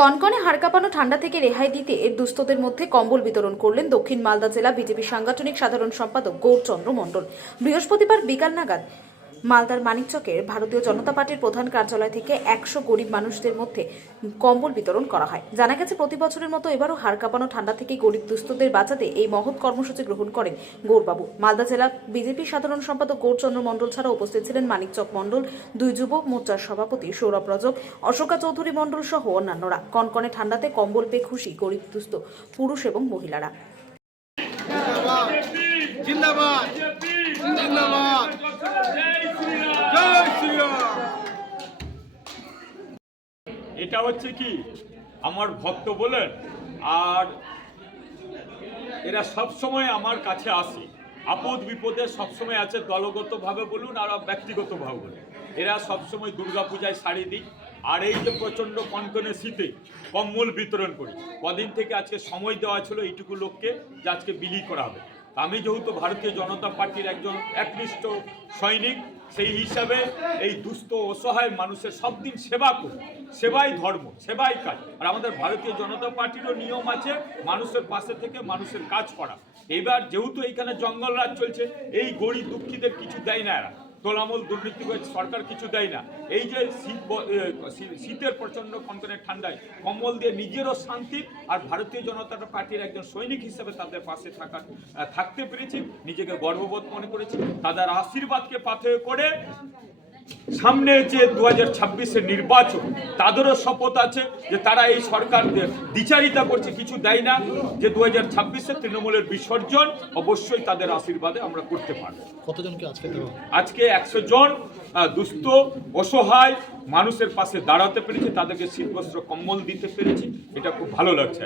কনকনে হাড় কাঁপানো ঠান্ডা থেকে রেহাই দিতে দুস্থদের মধ্যে কম্বল বিতরণ করলেন দক্ষিণ মালদা জেলা বিজেপি সাংগঠনিক সাধারণ সম্পাদক গৌরচন্দ্র মণ্ডল। বৃহস্পতিবার বিকাল নাগাদ মালদার মানিকচকের ভারতীয় জনতা পার্টির প্রধান কার্যালয় থেকে 100 গরিব মানুষদের মধ্যে কম্বল বিতরণ করা হয়। জানা গেছে প্রতি বছরের মতো এবারও হাড় কাঁপানো ঠান্ডা থেকে গরিব দুস্থদের বাঁচাতে এই মহৎ কর্মসূচি গ্রহণ করেন গৌরবাবু। মালদা জেলা বিজেপি সাধারণ সম্পাদক গৌরচন্দ্র মণ্ডল ছাড়াও উপস্থিত ছিলেন মানিকচক মণ্ডল, দুই যুব মোর্চার সভাপতি সৌরভ রজক, অশোকা চৌধুরী মণ্ডল সহ অন্যান্যরা। কনকনে ঠান্ডাতে কম্বল পেয়ে খুশি গরিব দুস্থ পুরুষ এবং মহিলারা। জিন্দাবাদ জিন্দাবাদ জয় শ্রীরাম। এটা হচ্ছে কি আমার ভক্ত বলেন, আর এরা সব সময় আমার কাছে আসে, আপদ বিপদে সবসময় আছে, দলগতভাবে বলুন আর ব্যক্তিগতভাবে বলুন। এরা সবসময় দুর্গাপূজায় শাড়ি দিই, আর এই যে প্রচণ্ড কনকনে শীতে কম্বল বিতরণ করি। কদিন থেকে আজকে সময় দেওয়া ছিল এইটুকু লোককে যে আজকে বিলি করা হবে। আমি যেহেতু ভারতীয় জনতা পার্টির একজন একনিষ্ঠ সৈনিক, সেই হিসাবে এই দুস্থ অসহায় মানুষের সব দিন সেবা করি। সেবাই ধর্ম, সেবাই কাজ। আর আমাদের ভারতীয় জনতা পার্টিরও নিয়ম আছে মানুষের পাশে থেকে মানুষের কাজ করা। এবার যেহেতু এইখানে জঙ্গলরাজ চলছে, এই গরিব দুঃখীদের কিছু দেয় না, এরা তোলামূল দুর্নীতি করে সরকার কিছু দেয় না। এই যে শীতের প্রচণ্ড কনকনে ঠান্ডায় কম্বল দিয়ে নিজেরও শান্তি, আর ভারতীয় জনতা পার্টির একজন সৈনিক হিসেবে তাদের পাশে থাকতে পেরেছি, নিজেকে গর্ববোধ মনে করেছি। তাদের আশীর্বাদকে পাথেয় করে সামনে যে 2026-এর নির্বাচন, তাদেরও শপথ আছে যে তারা এই সরকারদের দ্বিচারিতা করছে, কিছু দেয় না, যে 2026-এ তৃণমূলের বিসর্জন অবশ্যই তাদের আশীর্বাদে আমরা করতে পারবো। কতজনকে আজকে দেওয়া? আজকে 100 জন দুস্থ অসহায় মানুষের পাশে দাঁড়াতে পেরেছি, তাদেরকে শীতবস্ত্র কম্বল দিতে পেরেছি, এটা খুব ভালো লাগছে।